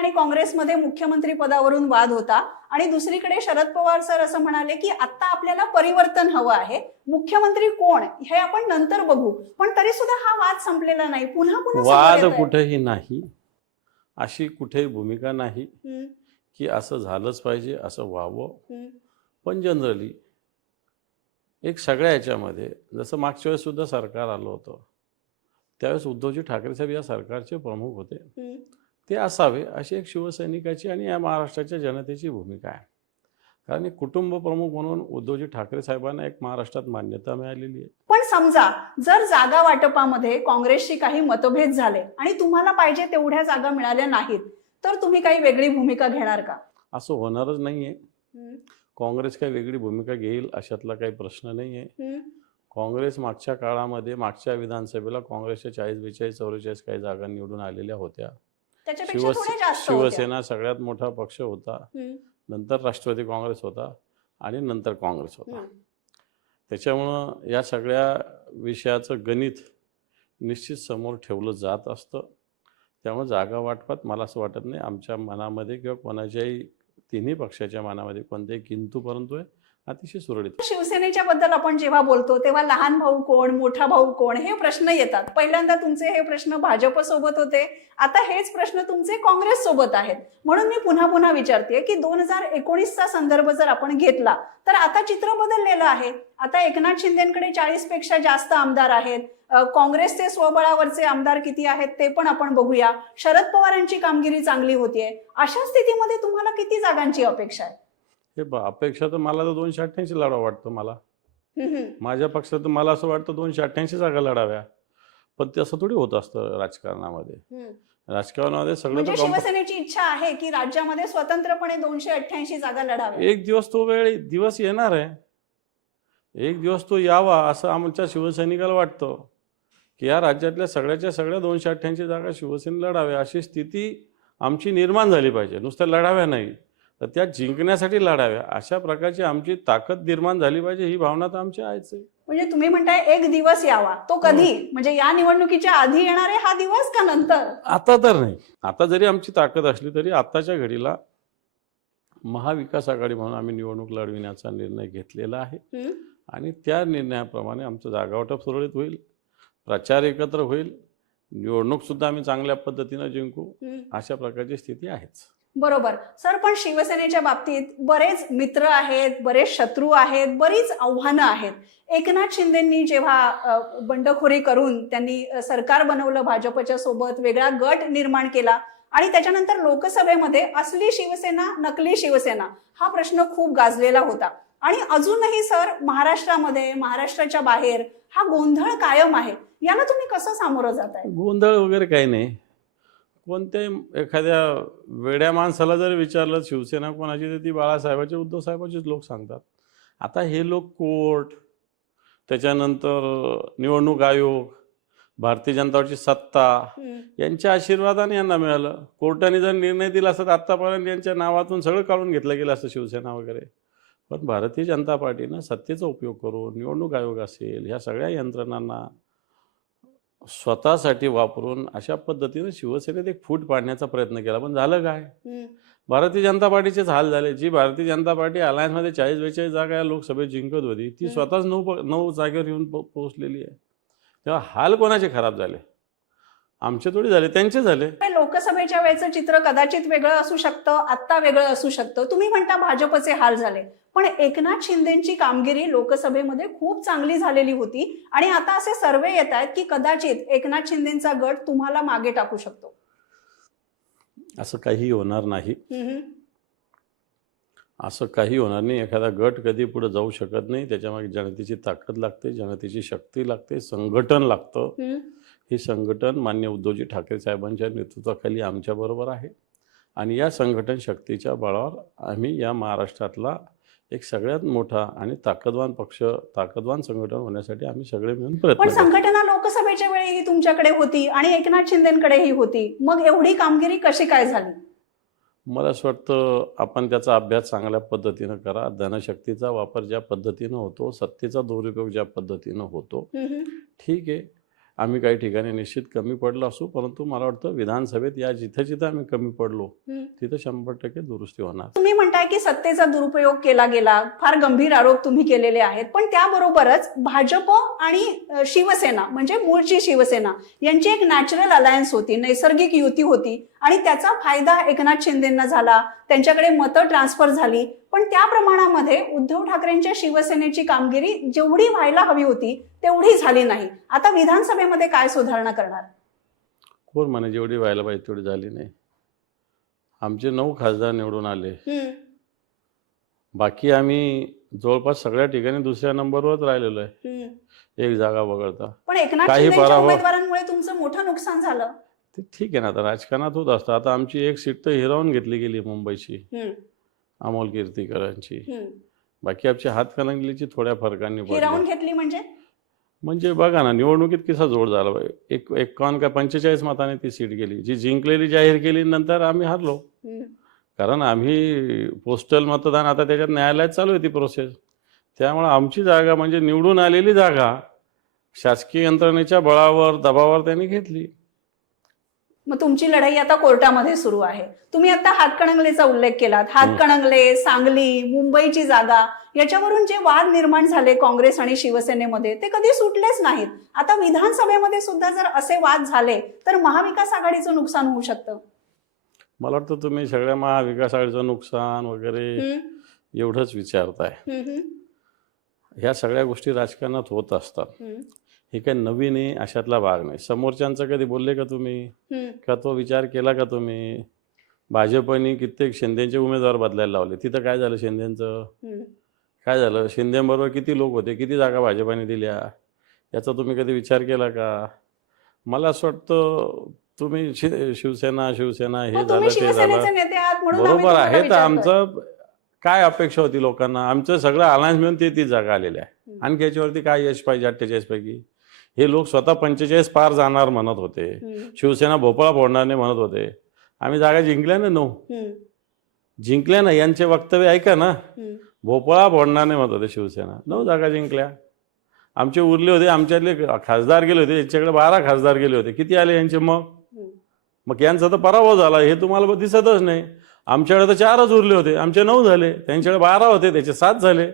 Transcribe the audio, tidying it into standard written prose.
आणि काँग्रेसमध्ये मुख्यमंत्री पदावरून वाद होता आणि दुसरीकडे शरद पवार सर असं म्हणाले की आता आपल्याला परिवर्तन हवं आहे, मुख्यमंत्री कोण हे आपण नंतर बघू, पण तरी सुद्धा हा वाद संपलेला नाही, पुन्हा पुन्हा समोर वाद येतोय. कुठेही नाही, अशी कुठेही भूमिका नाही हम्म, की असं झालंच पाहिजे, असं व्हावं. हम्म, पण जनरली एक सगळ्या याच्यामध्ये जसं मागच्या वेळेस सुद्धा सरकार आलं होतं, त्यावेळेस उद्धवजी ठाकरे साहेब या सरकारचे प्रमुख होते. हम्म. ते असावे अशी एक शिवसैनिकाची आणि या महाराष्ट्राच्या जनतेची भूमिका आहे. कारण एक कुटुंब प्रमुख म्हणून उद्धवजी ठाकरे साहेबांना एक महाराष्ट्रात मान्यता मिळालेली आहे. पण समजा जर जागा वाटपामध्ये काँग्रेसशी काही मतभेद झाले आणि तुम्हाला पाहिजे तेवढ्या जागा मिळाल्या नाहीत, तर तुम्ही काही वेगळी भूमिका घेणार का? असं होणारच नाही आहे. हम्म, काँग्रेस काही वेगळी भूमिका घेईल अशातला काही प्रश्न नाही आहे. हम्म, काँग्रेस मागच्या काळामध्ये मागच्या विधानसभेला काँग्रेसच्या 40, 42, 44 काही जागा निवडून आलेल्या होत्या. त्याच्यापेक्षा थोड्या जास्त होत्या. शिवसेना सगळ्यात मोठा पक्ष होता, हम्म, नंतर राष्ट्रवादी काँग्रेस होता आणि नंतर काँग्रेस होता. हम्म. त्याच्यामुळं या सगळ्या विषयाचं गणित निश्चित समोर ठेवलं जात असतं. त्यामुळे जागा वाटपात मला असं वाटत नाही आमच्या मनामध्ये किंवा कोणाच्याही तिन्ही पक्षाच्या मनामध्ये कोणत्याही किंतु परंतु आहे, अतिशय सुरळीत. शिवसेनेच्या बद्दल आपण जेव्हा बोलतो तेव्हा लहान भाऊ कोण, मोठा भाऊ कोण हे प्रश्न येतात. पहिल्यांदा तुमचे हे प्रश्न भाजप सोबत होते, आता हेच प्रश्न तुमचे काँग्रेस सोबत आहेत. म्हणून मी पुन्हा पुन्हा विचारते की 2019चा संदर्भ जर आपण घेतला तर आता चित्र बदललेलं आहे. आता एकनाथ शिंदेकडे 40 पेक्षा जास्त आमदार आहेत. काँग्रेसचे स्वबळावरचे आमदार किती आहेत ते पण आपण बघूया. शरद पवारांची कामगिरी चांगली होतीये. अशा स्थितीमध्ये तुम्हाला किती जागांची अपेक्षा आहे? हे अपेक्षा तर मला तर 288 लढावं वाटतं. मला हम्म, माझ्या पक्षात मला असं वाटतं 288 जागा लढाव्या. पण ते असं थोडी होत असतं राजकारणामध्ये. हम्म. राजकारणामध्ये सगळं म्हणजे तर शिवसेनेची इच्छा आहे की राज्यामध्ये स्वतंत्रपणे 288 जागा लढाव्या. एक दिवस तो दिवस येणार आहे, एक दिवस तो यावा असं आमच्या शिवसैनिकाला वाटतं की या राज्यातल्या सगळ्याच्या सगळ्या 288 जागा शिवसेने लढाव्या अशी स्थिती आमची निर्माण झाली पाहिजे. नुसत्या लढाव्या नाही तर त्या जिंकण्यासाठी लढाव्या अशा प्रकारची आमची ताकद निर्माण झाली पाहिजे, ही भावना तर आमची आहेच आहे. म्हणजे तुम्ही म्हणताय एक दिवस यावा, तो कधी? म्हणजे या निवडणुकीच्या आधी येणार आहे हा दिवस का नंतर? आता तर नाही. आता जरी आमची ताकद असली तरी आताच्या घडीला महाविकास आघाडी म्हणून आम्ही निवडणूक लढविण्याचा निर्णय घेतलेला आहे आणि त्या निर्णयाप्रमाणे आमचं जागावाटप सुरळीत होईल, प्रचार एकत्र होईल, निवडणूक सुद्धा आम्ही चांगल्या पद्धतीनं जिंकू, अशा प्रकारची स्थिती आहेच. बरोबर सर, पण शिवसेनेच्या बाबतीत बरेच मित्र आहेत, बरेच शत्रू आहेत, बरीच आव्हानं आहेत. एकनाथ शिंदेंनी जेव्हा बंडखोरी करून त्यांनी सरकार बनवलं भाजपच्या सोबत, वेगळा गट निर्माण केला आणि त्याच्यानंतर लोकसभेमध्ये असली शिवसेना नकली शिवसेना हा प्रश्न खूप गाजलेला होता आणि अजूनही सर महाराष्ट्रामध्ये, महाराष्ट्राच्या बाहेर हा गोंधळ कायम आहे. याला तुम्ही कसं सामोरं जाताय? गोंधळ वगैरे काही नाही. कोणत्याही एखाद्या वेड्या माणसाला जर विचारलं शिवसेना कोणाची तर ती बाळासाहेबांची, उद्धव साहेबांचीच लोक सांगतात. आता हे लोक कोर्ट, त्याच्यानंतर निवडणूक आयोग, भारतीय जनता पार्टीची सत्ता यांच्या आशीर्वादाने यांना मिळालं. कोर्टाने जर निर्णय दिला असता आत्तापर्यंत यांच्या नावातून सगळं काढून घेतलं गेलं असतं शिवसेना वगैरे. पण भारतीय जनता पार्टीनं सत्तेचा उपयोग करून निवडणूक आयोग असेल ह्या सगळ्या यंत्रणांना स्वतःसाठी वापरून अशा पद्धतीने शिवसेनेत एक फूट पाडण्याचा प्रयत्न केला. पण झालं काय? भारतीय जनता पार्टीचेच हाल झाले. जी भारतीय जनता पार्टी अलायन्समध्ये 40-42 जागा या लोकसभेत जिंकत होती ती स्वतःच 9 जागेवर येऊन पोहोचलेली आहे. तेव्हा हाल कोणाचे खराब झाले? आमचे थोडी झाले, त्यांचे झाले. लोकसभेच्या वेळेचं चित्र कदाचित वेगळं असू शकतं, आत्ता वेगळं असू शकतं. तुम्ही म्हणता भाजपचे हाल झाले, पण एकनाथ शिंदेची कामगिरी लोकसभेमध्ये खूप चांगली झालेली होती आणि आता असे सर्वे येत आहेत की कदाचित एकनाथ शिंदेचा गट तुम्हाला मागे टाकू शकतो. असं काही होणार नाही. असं काही होणार नाही. एखादा गट कधी पुढे जाऊ शकत नाही. त्याच्यामागे जनतेची ताकद लागते, जनतेची शक्ती लागते, संघटन लागतं. हे संघटन माननीय उद्धवजी ठाकरे साहेबांच्या नेतृत्वाखाली आमच्याबरोबर आहे आणि या संघटन शक्तीच्या बळावर आम्ही या महाराष्ट्रातला एक सगळ्यात मोठा आणि ताकदवान पक्ष, ताकदवान संघटन होण्यासाठी आम्ही सगळे मिळून प्रयत्न करतो. पण संघटना लोकसभेच्या वेळेही तुमच्याकडे होती आणि एकनाथ शिंदेकडेही होती, मग एवढी कामगिरी कशी काय झाली? मला असं वाटतं आपण त्याचा अभ्यास चांगल्या पद्धतीनं करा. धनशक्तीचा वापर ज्या पद्धतीनं होतो, सत्तेचा दुरुपयोग ज्या पद्धतीनं होतो, ठीक आहे. आम्ही काही ठिकाणी निश्चित कमी पडलो असू, परंतु मला वाटतं विधानसभेत या जिथं जिथं आम्ही कमी पडलो तिथं 100% दुरुस्ती होणार. तुम्ही म्हणताय की सत्तेचा दुरुपयोग केला गेला, फार गंभीर आरोप तुम्ही केलेले आहेत, पण त्याबरोबरच भाजप आणि शिवसेना म्हणजे मूळची शिवसेना यांची एक नॅचरल अलायन्स होती, नैसर्गिक युती होती आणि त्याचा फायदा एकनाथ शिंदेंना झाला, त्यांच्याकडे मतं ट्रान्सफर झाली. पण त्या प्रमाणामध्ये उद्धव ठाकरेंच्या शिवसेनेची कामगिरी जेवढी व्हायला हवी होती तेवढी झाली नाही. आता विधानसभेमध्ये काय सुधारणा करणार? कोण म्हणे जेवढी व्हायला पाहिजे तेवढी झाली नाही. आमचे 9 खासदार निवडून आले, बाकी आम्ही जवळपास सगळ्या ठिकाणी दुसऱ्या नंबरवरच राहिलेलो आहे, एक जागा वगळता. पण एकनाथ काही शिंदेच्या पराभव- उमेदवारांमुळे तुमचं मोठं नुकसान झालं. ते ठीक आहे ना, आता राजकारणात होत असतं. आता आमची एक सीट तर हिरावून घेतली गेली मुंबईची, अमोल कीर्तीकरांची. बाकी आमची हातकणंगलेची थोड्या फरकांनी हिरावून पडली. घेतली म्हणजे बघा ना, निवडणुकीत कसा जोड झाला पाहिजे. 51 का 45 मताने ती सीट गेली, जी जिंकलेली जाहीर केली, नंतर आम्ही हारलो. कारण आम्ही पोस्टल मतदान, आता त्याच्यात न्यायालयात चालू आहे ती प्रोसेस. त्यामुळे आमची जागा म्हणजे निवडून आलेली जागा शासकीय यंत्रणेच्या बळावर दबावावर त्यांनी घेतली. मग तुमची लढाई आता कोर्टामध्ये सुरू आहे. तुम्ही आता हातकणंगलेचा उल्लेख केलात. हातकणंगले, सांगली, मुंबईची जागा याच्यावरून जे वाद निर्माण झाले काँग्रेस आणि शिवसेनेमध्ये ते कधी सुटलेच नाहीत. आता विधानसभेमध्ये सुद्धा जर असे वाद झाले तर महाविकास आघाडीचं नुकसान होऊ शकतं. मला वाटतं तुम्ही सगळ्या महाविकास आघाडीचं नुकसान वगैरे एवढंच विचारताय. ह्या सगळ्या गोष्टी राजकारणात होत असतात. हे काही नवीन आहे अशातला भाग नाही. समोरच्यांचं कधी बोलले का तुम्ही? का तो विचार केला का तुम्ही? भाजपने कित्येक शिंदेचे उमेदवार बदलायला लावले, तिथं काय झालं? शिंदेचं काय झालं? शिंदेबरोबर किती लोक होते, किती जागा भाजपाने दिल्या, याचा तुम्ही कधी विचार केला का? मला असं वाटतं तुम्ही शिवसेना हे झालं ते झालं, बरोबर आहे. तर आमचं काय अपेक्षा होती लोकांना? आमचं सगळं अलायन्स मिळून ती जागा आलेल्या आहे. आणखी याच्यावरती काय यश पाहिजे? 48 पैकी हे लोक स्वतः 45 पार जाणार म्हणत होते. शिवसेना भोपळा फोडणार नाही म्हणत होते. आम्ही जागा जिंकल्या ना, 9 जिंकल्या ना. यांचे वक्तव्य ऐका ना, भोपळा फोडणार नाही म्हणत होते शिवसेना, 9 जागा जिंकल्या. आमचे उरले होते, आमच्यातले खासदार गेले होते, यांच्याकडे 12 खासदार गेले होते. किती आले यांचे? मग यांचा तर पराभव झाला, हे तुम्हाला दिसतच नाही. आमच्याकडे तर 4च उरले होते, आमचे 9 झाले. त्यांच्याकडे 12 होते, त्याचे 7 झाले.